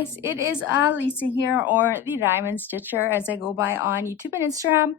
guys, it is Lisa here, or the Diamond Stitcher as I go by on YouTube and Instagram.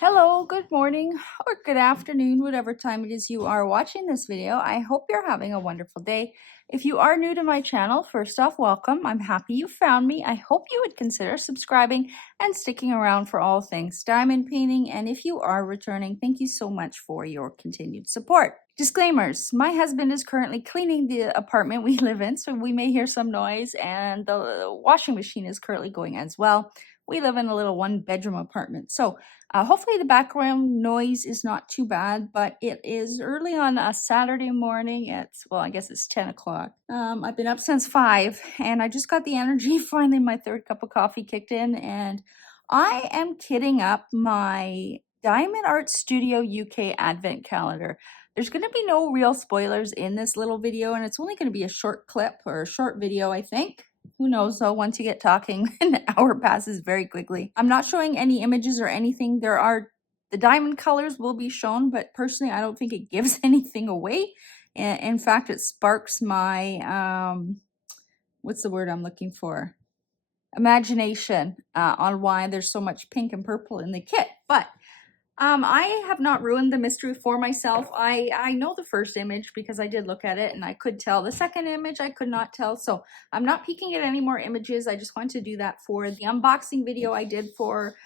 Hello, good morning or good afternoon, whatever time it is you are watching this video. I hope you're having a wonderful day. If you are new to my channel, first off, welcome. I'm happy you found me. I hope you would consider subscribing and sticking around for all things diamond painting. And if you are returning, thank you so much for your continued support. Disclaimers. My husband is currently cleaning the apartment we live in, so we may hear some noise, and the washing machine is currently going as well. We live in a little one-bedroom apartment, so hopefully the background noise is not too bad, but it is early on a Saturday morning. Well, I guess it's 10 o'clock. I've been up since 5, and I just got the energy. Finally, my third cup of coffee kicked in, and I am kitting up my Diamond Art Studio UK Advent Calendar. There's going to be no real spoilers in this little video, and it's only going to be a short clip or a short video, I think. Who knows, though, once you get talking, an hour passes very quickly. I'm not showing any images or anything. The diamond colors will be shown, but personally, I don't think it gives anything away. In fact, it sparks my, what's the word I'm looking for? Imagination on why there's so much pink and purple in the kit. But I have not ruined the mystery for myself. I know the first image because I did look at it and I could tell. The second image I could not tell, so I'm not peeking at any more images. I just want to do that for the unboxing video I did for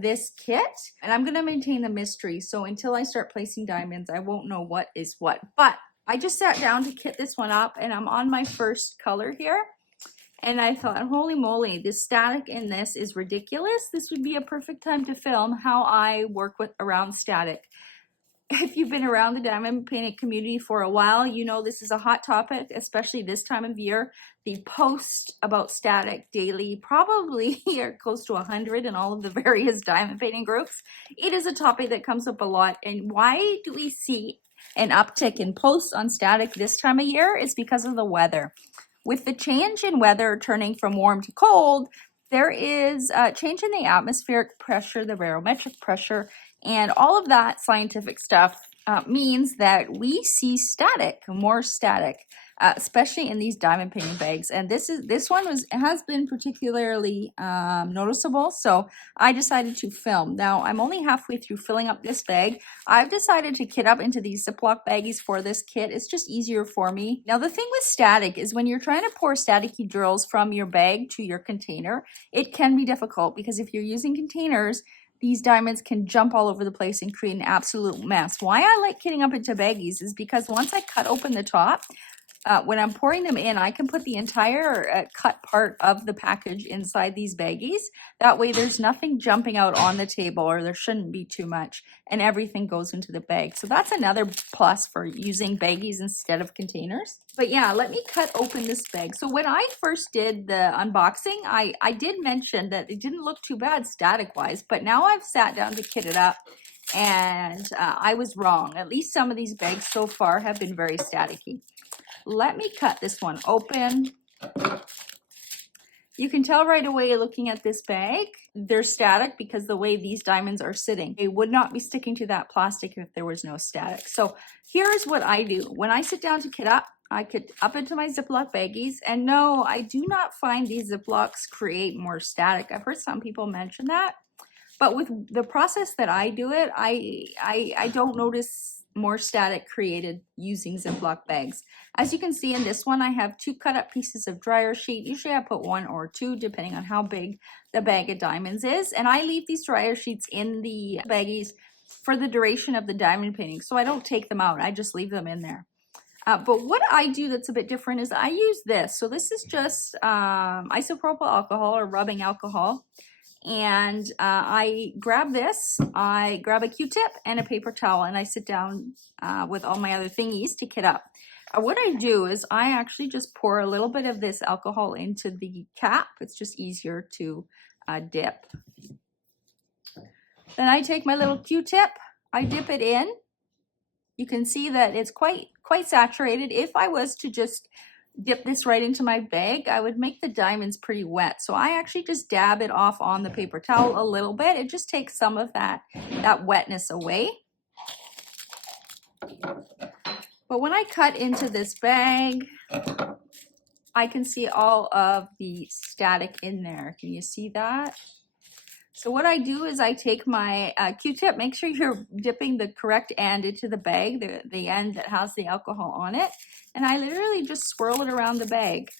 this kit, and I'm going to maintain the mystery. So until I start placing diamonds, I won't know what is what. But I just sat down to kit this one up, and I'm on my first color here. And I thought, holy moly, the static in this is ridiculous. This would be a perfect time to film how I work around static. If you've been around the diamond painting community for a while, you know this is a hot topic, especially this time of year. The posts about static daily probably are close to 100 in all of the various diamond painting groups. It is a topic that comes up a lot. And why do we see an uptick in posts on static this time of year? It's because of the weather. With the change in weather turning from warm to cold, there is a change in the atmospheric pressure, the barometric pressure, and all of that scientific stuff means that we see more static, especially in these diamond painting bags. And this one has been particularly noticeable, so I decided to film. Now, I'm only halfway through filling up this bag. I've decided to kit up into these Ziploc baggies for this kit. It's just easier for me. Now, the thing with static is when you're trying to pour staticky drills from your bag to your container, it can be difficult because if you're using containers, these diamonds can jump all over the place and create an absolute mess. Why I like kitting up into baggies is because once I cut open the top, when I'm pouring them in, I can put the entire cut part of the package inside these baggies. That way there's nothing jumping out on the table, or there shouldn't be too much, and everything goes into the bag. So that's another plus for using baggies instead of containers. But yeah, let me cut open this bag. So when I first did the unboxing, I did mention that it didn't look too bad static-wise, but now I've sat down to kit it up, and I was wrong. At least some of these bags so far have been very staticky. Let me cut this one open. You can tell right away looking at this bag, they're static because the way these diamonds are sitting. They would not be sticking to that plastic if there was no static. So here's what I do. When I sit down to kit up, I kit up into my Ziploc baggies. And no, I do not find these Ziplocs create more static. I've heard some people mention that. But with the process that I do it, I don't notice more static created using Ziploc bags. As you can see in this one, I have 2 cut up pieces of dryer sheet. Usually I put 1 or 2 depending on how big the bag of diamonds is. And I leave these dryer sheets in the baggies for the duration of the diamond painting. So I don't take them out, I just leave them in there. But what I do that's a bit different is I use this. So this is just isopropyl alcohol or rubbing alcohol. And I grab this, I grab a Q-tip and a paper towel, and I sit down with all my other thingies to kit up. What I do is I actually just pour a little bit of this alcohol into the cap. It's just easier to dip. Then I take my little Q-tip, I dip it in. You can see that it's quite saturated. If I was to just dip this right into my bag, I would make the diamonds pretty wet. So I actually just dab it off on the paper towel a little bit. It just takes some of that wetness away. But when I cut into this bag, I can see all of the static in there. Can you see that? So what I do is I take my Q-tip, make sure you're dipping the correct end into the bag, the end that has the alcohol on it, and I literally just swirl it around the bag.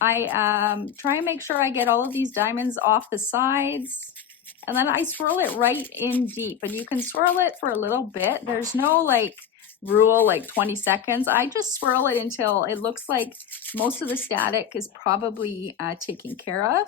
I try and make sure I get all of these diamonds off the sides, and then I swirl it right in deep, and you can swirl it for a little bit. There's no like rule like 20 seconds. I just swirl it until it looks like most of the static is probably taken care of.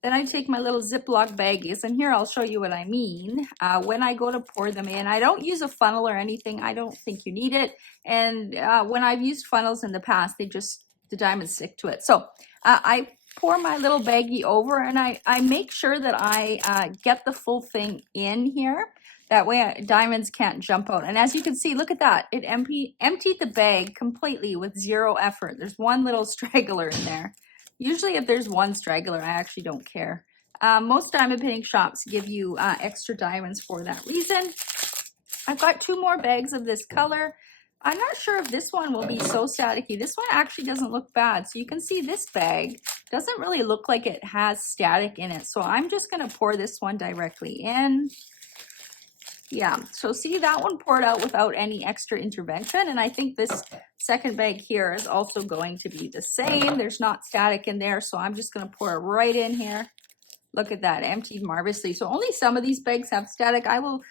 Then I take my little Ziploc baggies, and here I'll show you what I mean. When I go to pour them in, I don't use a funnel or anything. I don't think you need it. And when I've used funnels in the past, the diamonds stick to it. So I pour my little baggie over, and I make sure that I get the full thing in here. That way diamonds can't jump out. And as you can see, look at that. It emptied the bag completely with zero effort. There's one little straggler in there. Usually if there's one straggler, I actually don't care. Most diamond painting shops give you extra diamonds for that reason. I've got 2 more bags of this color. I'm not sure if this one will be so staticky. This one actually doesn't look bad. So you can see this bag doesn't really look like it has static in it. So I'm just going to pour this one directly in. Yeah, so see, that one poured out without any extra intervention, and I think this second bag here is also going to be the same. There's not static in there, so I'm just going to pour it right in here. Look at that, emptied marvelously. So only some of these bags have static. I will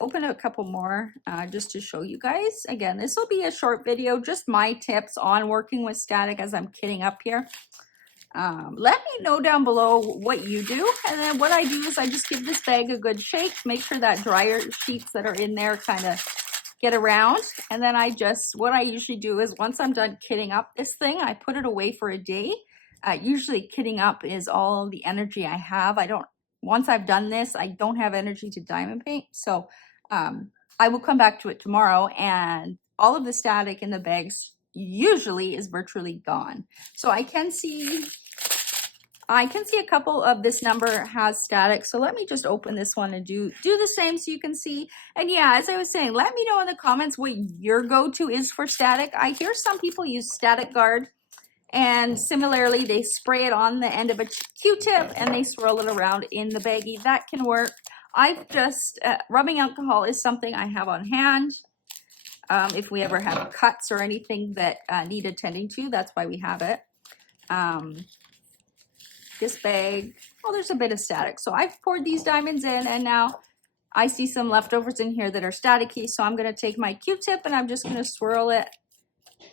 open a couple more just to show you guys. Again, this will be a short video, just my tips on working with static as I'm kitting up here. Let me know down below what you do, and then what I do is I just give this bag a good shake, make sure that dryer sheets that are in there kind of get around, and then what I usually do is once I'm done kitting up this thing, I put it away for a day. Usually kitting up is all the energy I have. Once I've done this, I don't have energy to diamond paint, so I will come back to it tomorrow, and all of the static in the bags usually is virtually gone. So I can see a couple of this number has static. So let me just open this one and do the same so you can see. And yeah, as I was saying, let me know in the comments what your go-to is for static. I hear some people use Static Guard, and similarly they spray it on the end of a Q-tip and they swirl it around in the baggie. That can work. Rubbing alcohol is something I have on hand. If we ever have cuts or anything that need attending to, that's why we have it. This bag, well, there's a bit of static. So I've poured these diamonds in, and now I see some leftovers in here that are staticky. So I'm going to take my Q-tip and I'm just going to swirl it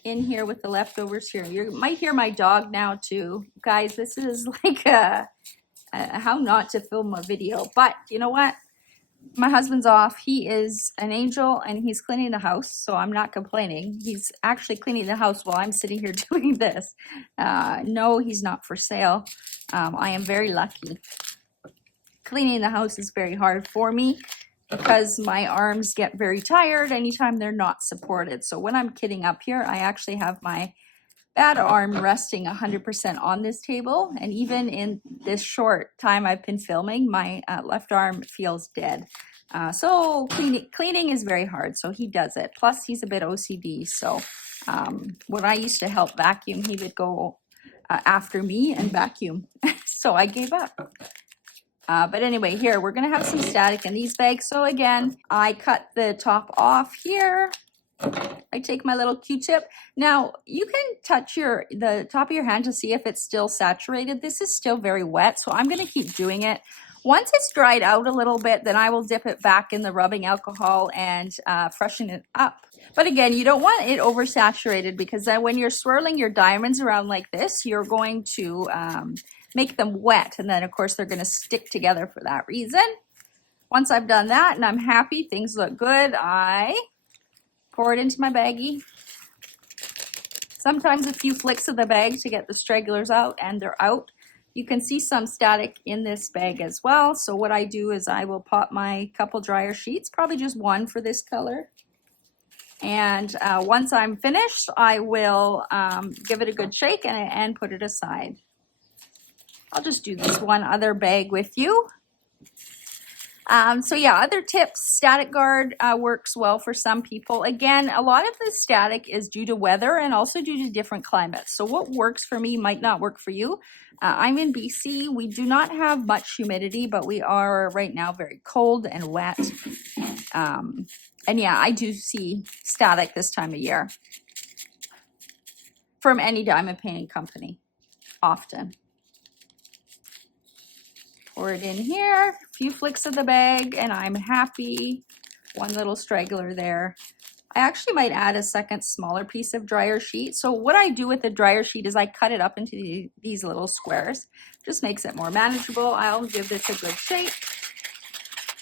in here with the leftovers here. You might hear my dog now too. Guys, this is like how not to film a video. But you know what? My husband's off. He is an angel and he's cleaning the house, so I'm not complaining. He's actually cleaning the house while I'm sitting here doing this. No, he's not for sale. I am very lucky. Cleaning the house is very hard for me because my arms get very tired anytime they're not supported. So when I'm kitting up here, I actually have my bad arm resting 100% on this table, and even in this short time I've been filming, my left arm feels dead. So cleaning is very hard, so he does it. Plus he's a bit OCD, so when I used to help vacuum, he would go after me and vacuum. So I gave up. But anyway, here we're gonna have some static in these bags. So again, I cut the top off here. I take my little Q-tip. Now you can touch the top of your hand to see if it's still saturated. This is still very wet, so I'm going to keep doing it. Once it's dried out a little bit, then I will dip it back in the rubbing alcohol and freshen it up. But again, you don't want it oversaturated, because then when you're swirling your diamonds around like this, you're going to make them wet, and then of course they're going to stick together for that reason. Once I've done that and I'm happy, things look good, I pour it into my baggie. Sometimes a few flicks of the bag to get the stragglers out, and they're out. You can see some static in this bag as well. So what I do is I will pop my couple dryer sheets, probably just one for this color. And once I'm finished, I will give it a good shake and put it aside. I'll just do this one other bag with you. So yeah, other tips, static guard works well for some people. Again, a lot of the static is due to weather and also due to different climates. So what works for me might not work for you. I'm in BC. We do not have much humidity, but we are right now very cold and wet. And yeah, I do see static this time of year from any diamond painting company, often. Pour it in here, a few flicks of the bag, and I'm happy. One little straggler there. I actually might add a second smaller piece of dryer sheet. So what I do with the dryer sheet is I cut it up into these little squares. Just makes it more manageable. I'll give this a good shape.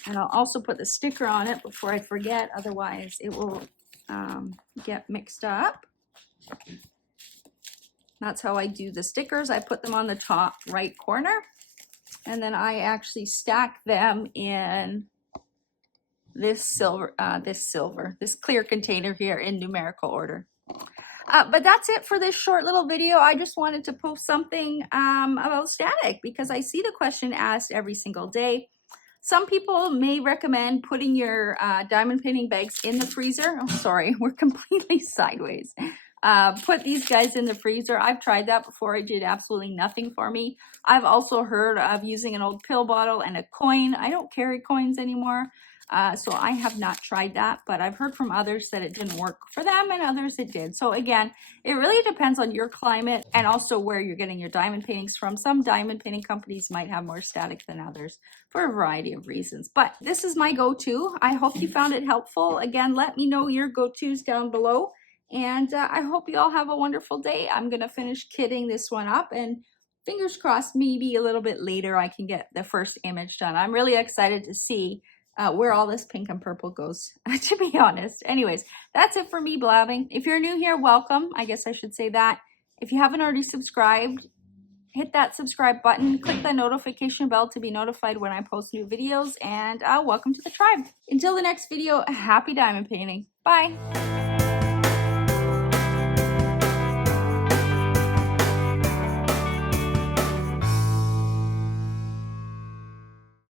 And I'll also put the sticker on it before I forget, otherwise it will get mixed up. That's how I do the stickers. I put them on the top right corner, and then I actually stack them in this clear container here in numerical order. But that's it for this short little video. I just wanted to post something about static because I see the question asked every single day. Some people may recommend putting your diamond painting bags in the freezer. Oh, sorry, we're completely sideways. Put these guys in the freezer. I've tried that before. It did absolutely nothing for me. I've also heard of using an old pill bottle and a coin. I don't carry coins anymore, so I have not tried that, but I've heard from others that it didn't work for them and others it did. So again, it really depends on your climate and also where you're getting your diamond paintings from. Some diamond painting companies might have more static than others for a variety of reasons, but this is my go-to. I hope you found it helpful. Again, let me know your go-tos down below. And I hope you all have a wonderful day. I'm going to finish kitting this one up, and fingers crossed maybe a little bit later I can get the first image done. I'm really excited to see where all this pink and purple goes, to be honest. Anyways, that's it for me blabbing. If you're new here, welcome. I guess I should say that. If you haven't already subscribed, hit that subscribe button, click the notification bell to be notified when I post new videos, and welcome to the tribe. Until the next video, happy diamond painting. Bye.